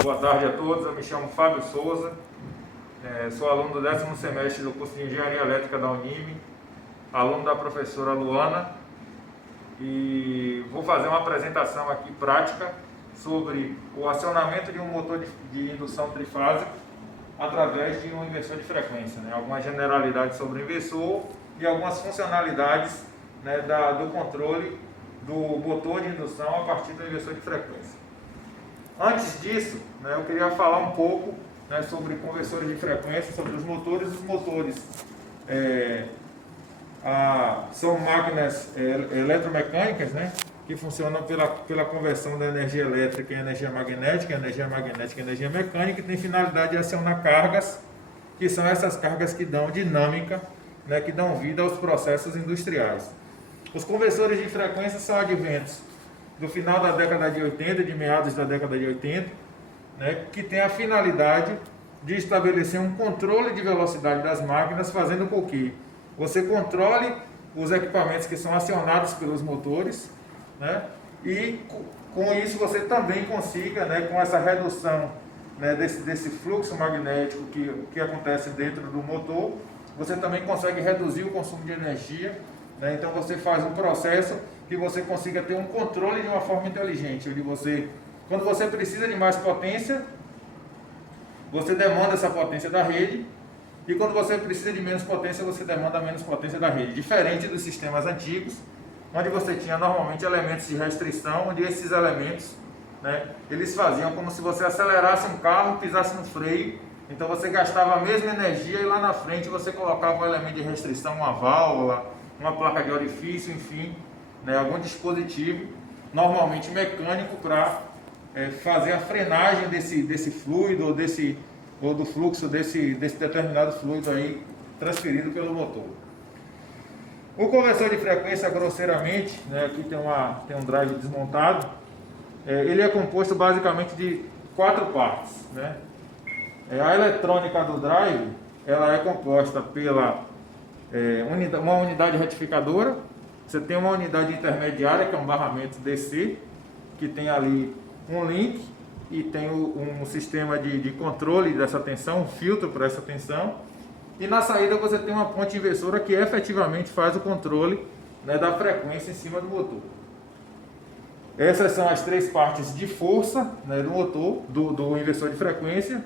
Boa tarde a todos, eu me chamo Fábio Souza, sou aluno do 10º semestre do curso de Engenharia Elétrica da Unime, aluno da professora Luana, e vou fazer uma apresentação aqui prática sobre o acionamento de um motor de indução trifásico através de um inversor de frequência, algumas generalidades sobre o inversor e algumas funcionalidades do controle do motor de indução a partir do inversor de frequência. Antes disso, eu queria falar um pouco sobre conversores de frequência, sobre os motores. Os motores são máquinas eletromecânicas, que funcionam pela conversão da energia elétrica em energia magnética em energia mecânica, e tem finalidade de acionar cargas, que são essas cargas que dão dinâmica, que dão vida aos processos industriais. Os conversores de frequência são adventos do final da década de 80, de meados da década de 80, que tem a finalidade de estabelecer um controle de velocidade das máquinas, fazendo com que você controle os equipamentos que são acionados pelos motores, e com isso você também consiga, com essa redução desse fluxo magnético que acontece dentro do motor, você também consegue reduzir o consumo de energia. Então você faz um processo que você consiga ter um controle de uma forma inteligente, onde quando você precisa de mais potência, você demanda essa potência da rede, e quando você precisa de menos potência, você demanda menos potência da rede. Diferente dos sistemas antigos, onde você tinha normalmente elementos de restrição, onde esses elementos, eles faziam como se você acelerasse um carro, pisasse no freio, então você gastava a mesma energia e lá na frente você colocava um elemento de restrição, uma válvula, uma placa de orifício, enfim, algum dispositivo, normalmente mecânico, para fazer a frenagem desse fluido ou do fluxo desse determinado fluido aí transferido pelo motor. O conversor de frequência, grosseiramente, aqui tem um drive desmontado, ele é composto basicamente de 4 partes. A eletrônica do drive, ela é composta pela uma unidade retificadora. Você tem uma unidade intermediária, que é um barramento DC, que tem ali um link e tem um sistema de controle dessa tensão, um filtro para essa tensão, e na saída você tem uma ponte inversora que efetivamente faz o controle da frequência em cima do motor. Essas são as 3 partes de força do motor, do inversor de frequência.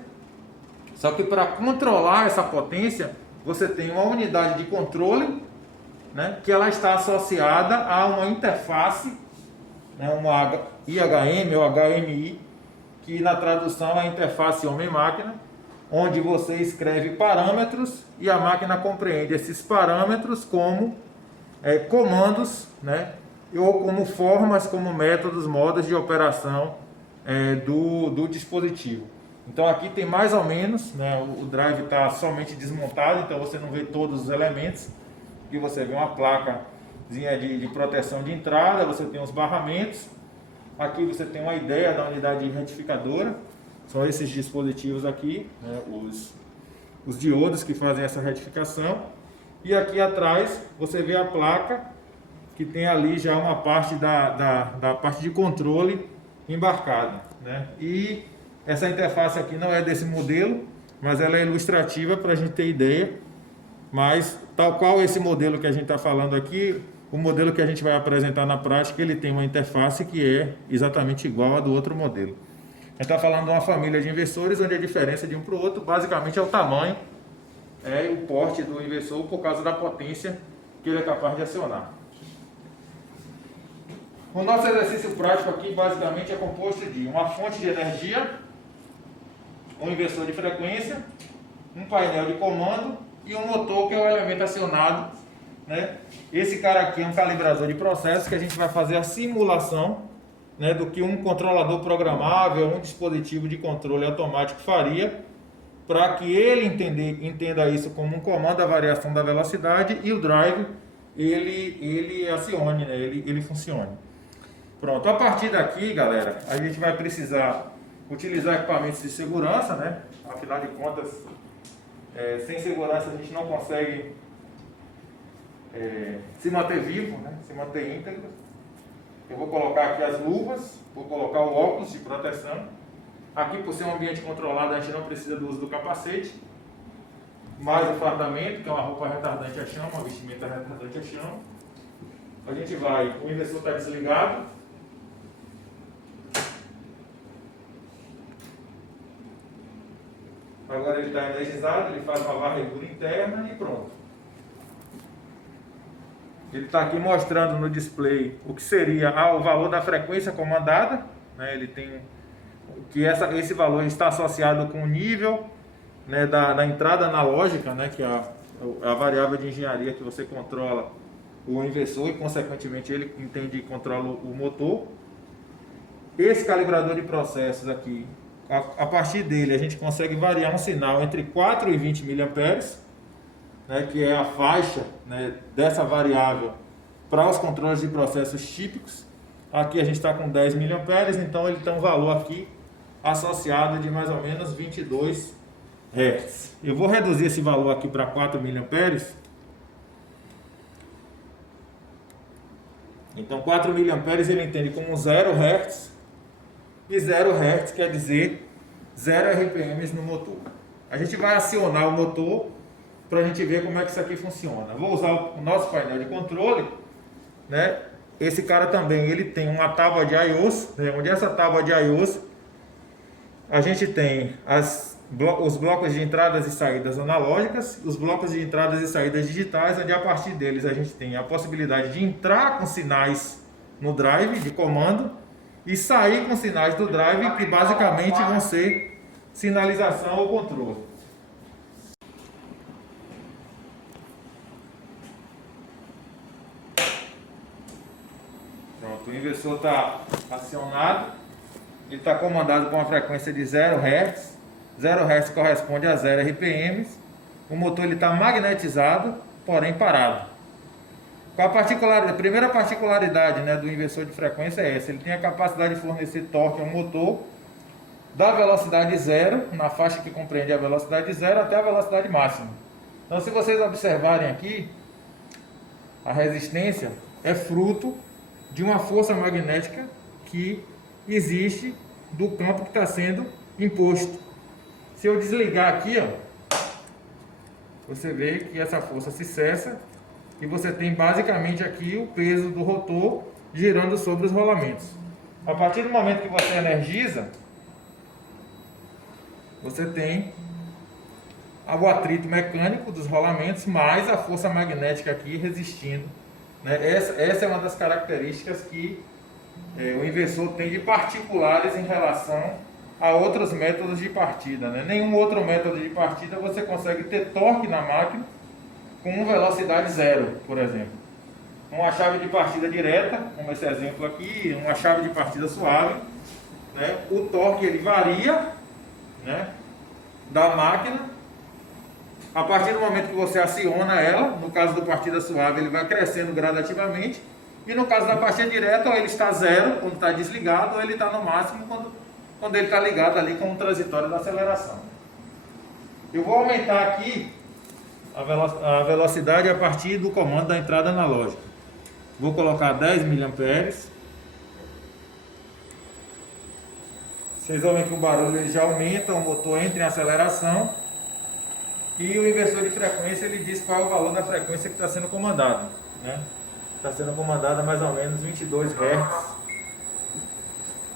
Só que para controlar essa potência, você tem uma unidade de controle, que ela está associada a uma interface, uma IHM ou HMI, que na tradução é a interface homem-máquina, onde você escreve parâmetros e a máquina compreende esses parâmetros como comandos, ou como formas, como métodos, modos de operação do dispositivo. Então aqui tem mais ou menos, o drive está somente desmontado, então você não vê todos os elementos. Aqui você vê uma placazinha de proteção de entrada, você tem os barramentos. Aqui você tem uma ideia da unidade retificadora, são esses dispositivos aqui, os diodos que fazem essa retificação. E aqui atrás você vê a placa, que tem ali já uma parte da parte de controle embarcada. E essa interface aqui não é desse modelo, mas ela é ilustrativa para a gente ter ideia. Mas, tal qual esse modelo que a gente está falando aqui, o modelo que a gente vai apresentar na prática, ele tem uma interface que é exatamente igual à do outro modelo. A gente está falando de uma família de inversores, onde a diferença de um para o outro basicamente é o tamanho e o porte do inversor por causa da potência que ele é capaz de acionar. O nosso exercício prático aqui basicamente é composto de uma fonte de energia, um inversor de frequência, um painel de comando e um motor, que é o elemento acionado. Esse cara aqui é um calibrador de processo, que a gente vai fazer a simulação do que um controlador programável, um dispositivo de controle automático faria, para que ele entenda isso como um comando, a variação da velocidade, e o drive ele acione, ele funcione. Pronto, a partir daqui, galera, a gente vai precisar utilizar equipamentos de segurança, afinal de contas, sem segurança a gente não consegue se manter vivo, se manter íntegro. Eu vou colocar aqui as luvas, vou colocar o óculos de proteção. Aqui, por ser um ambiente controlado, a gente não precisa do uso do capacete. Mais o fardamento, que é uma roupa retardante a chama, uma vestimenta retardante a chama. A gente vai, o inversor está desligado. Agora ele está energizado, ele faz uma varredura interna e pronto. Ele está aqui mostrando no display o que seria o valor da frequência comandada, né? Ele tem que esse valor está associado com o nível, né, da entrada analógica, né, que é a variável de engenharia que você controla o inversor e, consequentemente, ele entende e controla o motor. Esse calibrador de processos aqui, a partir dele, a gente consegue variar um sinal entre 4 e 20 mA, né, que é a faixa, né, dessa variável para os controles de processos típicos. Aqui a gente está com 10 mA, então ele tem um valor aqui associado de mais ou menos 22 Hz. Eu vou reduzir esse valor aqui para 4 mA. Então 4 mA ele entende como 0 Hz, e 0 Hz quer dizer 0 RPMs no motor. A gente vai acionar o motor para a gente ver como é que isso aqui funciona. Vou usar o nosso painel de controle, né? Esse cara também, ele tem uma tábua de I/Os, né? Onde essa tábua de I/Os a gente tem os blocos de entradas e saídas analógicas, os blocos de entradas e saídas digitais, onde a partir deles a gente tem a possibilidade de entrar com sinais no drive de comando e sair com sinais do drive, que basicamente vão ser sinalização ou controle. Pronto, o inversor está acionado, ele está comandado com uma frequência de 0 Hz. 0 Hz corresponde a 0 RPMs. O motor está magnetizado, porém parado. Qual a primeira particularidade, né, do inversor de frequência é essa. Ele tem a capacidade de fornecer torque ao motor da velocidade zero, na faixa que compreende a velocidade zero, até a velocidade máxima. Então, se vocês observarem aqui, a resistência é fruto de uma força magnética que existe do campo que está sendo imposto. Se eu desligar aqui, ó, você vê que essa força se cessa e você tem basicamente aqui o peso do rotor girando sobre os rolamentos. A partir do momento que você energiza, você tem o atrito mecânico dos rolamentos mais a força magnética aqui resistindo, né? Essa é uma das características que o inversor tem de particulares em relação a outros métodos de partida, né? Nenhum outro método de partida você consegue ter torque na máquina com velocidade zero, por exemplo. Uma chave de partida direta, como esse exemplo aqui, uma chave de partida suave, né? O torque ele varia, né, da máquina. A partir do momento que você aciona ela, no caso do partida suave, ele vai crescendo gradativamente. E no caso da partida direta, ou ele está zero quando está desligado, ou ele está no máximo quando ele está ligado ali com o transitório da aceleração. Eu vou aumentar aqui a velocidade a partir do comando da entrada analógica. Vou colocar 10 mA. Vocês vão ver que o barulho ele já aumenta, o motor entra em aceleração e o inversor de frequência ele diz qual é o valor da frequência que está sendo comandado, né? Está sendo comandada mais ou menos 22 Hz.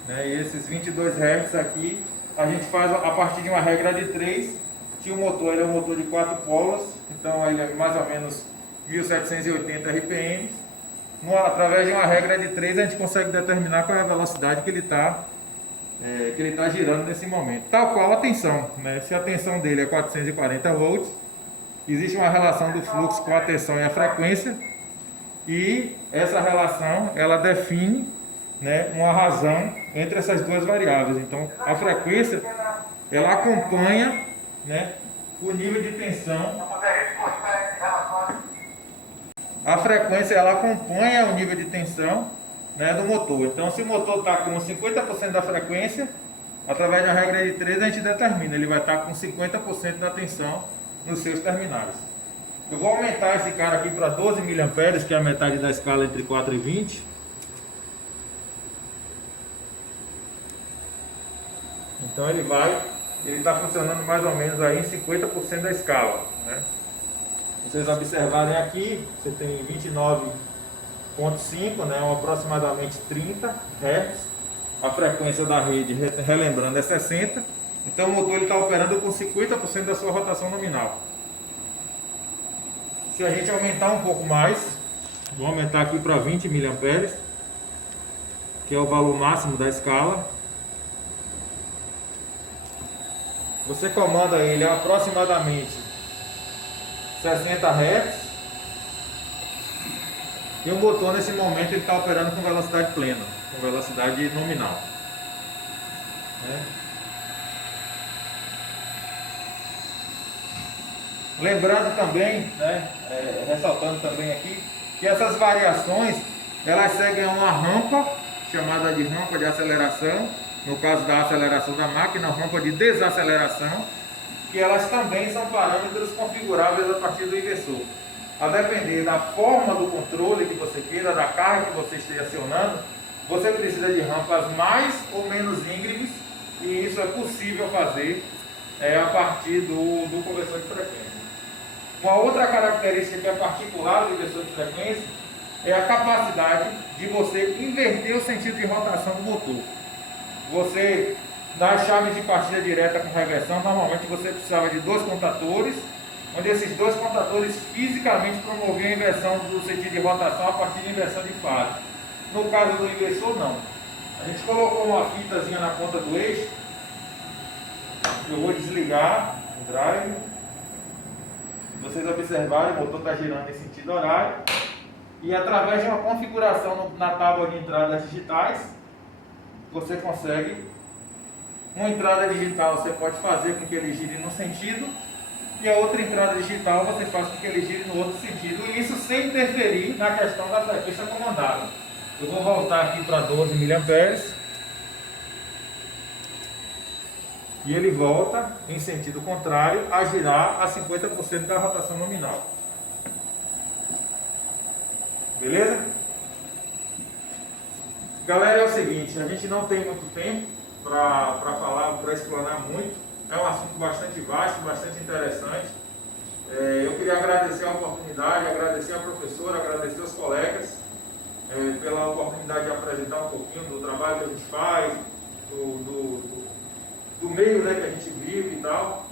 Né? E esses 22 Hz aqui a gente faz a partir de uma regra de 3. Se o motor ele é um motor de 4 polos, então ele é mais ou menos 1780 RPM. Através de uma regra de 3 a gente consegue determinar qual é a velocidade que ele está girando nesse momento. Tal qual a tensão, né? Se a tensão dele é 440 volts, existe uma relação do fluxo com a tensão e a frequência, e essa relação ela define, né, uma razão entre essas duas variáveis. Então a frequência ela acompanha, né, o nível de tensão. A frequência ela acompanha o nível de tensão, né, do motor. Então se o motor está com 50% da frequência, através da regra de 3 a gente determina, ele vai estar com 50% da tensão nos seus terminais. Eu vou aumentar esse cara aqui para 12 mA, que é a metade da escala entre 4 e 20. Então ele está funcionando mais ou menos aí em 50% da escala, né? Vocês observarem aqui, você tem 29,5, né, aproximadamente 30 Hz. A frequência da rede, relembrando, é 60. Então o motor está operando com 50% da sua rotação nominal. Se a gente aumentar um pouco mais, vou aumentar aqui para 20 mA, que é o valor máximo da escala. Você comanda ele a aproximadamente 60 Hz. E o motor nesse momento ele está operando com velocidade plena, com velocidade nominal, né? Lembrando também, né, ressaltando também aqui, que essas variações elas seguem uma rampa chamada de rampa de aceleração, no caso da aceleração da máquina, rampa de desaceleração, que elas também são parâmetros configuráveis a partir do inversor. A depender da forma do controle que você queira, da carga que você esteja acionando, você precisa de rampas mais ou menos íngremes, e isso é possível fazer a partir do conversor de frequência. Uma outra característica que é particular do inversor de frequência é a capacidade de você inverter o sentido de rotação do motor. Você, nas chaves de partida direta com reversão, normalmente você precisava de 2 contatores, onde esses 2 contatores fisicamente promoviam a inversão do sentido de rotação a partir da inversão de fase. No caso do inversor, não. A gente colocou uma fitazinha na ponta do eixo. Eu vou desligar o drive. Vocês observarem, o motor está girando em sentido horário. E através de uma configuração na tábua de entradas digitais, você consegue. Uma entrada digital você pode fazer com que ele gire num sentido, e a outra entrada digital você faz com que ele gire no outro sentido, e isso sem interferir na questão da frequência comandada. Eu vou voltar aqui para 12 mA. E ele volta em sentido contrário a girar a 50% da rotação nominal. Beleza? Galera, é o seguinte, a gente não tem muito tempo para falar, para explanar muito. É um assunto bastante vasto, bastante interessante. Eu queria agradecer a oportunidade, agradecer a professora, agradecer os colegas pela oportunidade de apresentar um pouquinho do trabalho que a gente faz, do meio, né, que a gente vive e tal.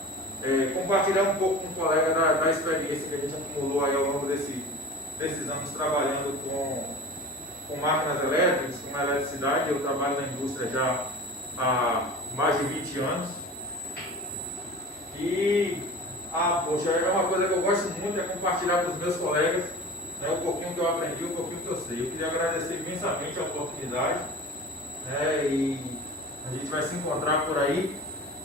Compartilhar um pouco com o colega da experiência que a gente acumulou aí ao longo desses anos trabalhando com máquinas elétricas, com eletricidade. Eu trabalho na indústria já há mais de 20 anos. E, poxa, é uma coisa que eu gosto muito, é compartilhar com os meus colegas, né, um pouquinho que eu aprendi, um pouquinho que eu sei. Eu queria agradecer imensamente a oportunidade, né, e a gente vai se encontrar por aí.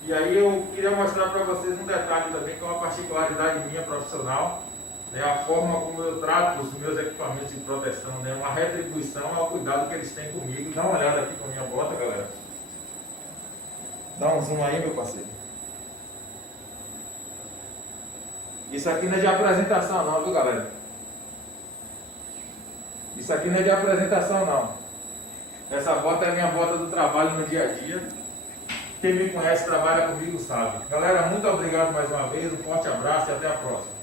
E aí eu queria mostrar para vocês um detalhe também, que é uma particularidade minha profissional, né, a forma como eu trato os meus equipamentos de proteção, né, uma retribuição ao cuidado que eles têm comigo. Dá uma olhada aqui com a minha bota, galera. Dá um zoom aí, meu parceiro. Isso aqui não é de apresentação não, viu, galera? Isso aqui não é de apresentação não. Essa bota é a minha bota do trabalho no dia a dia. Quem me conhece, trabalha comigo, sabe. Galera, muito obrigado mais uma vez, um forte abraço e até a próxima.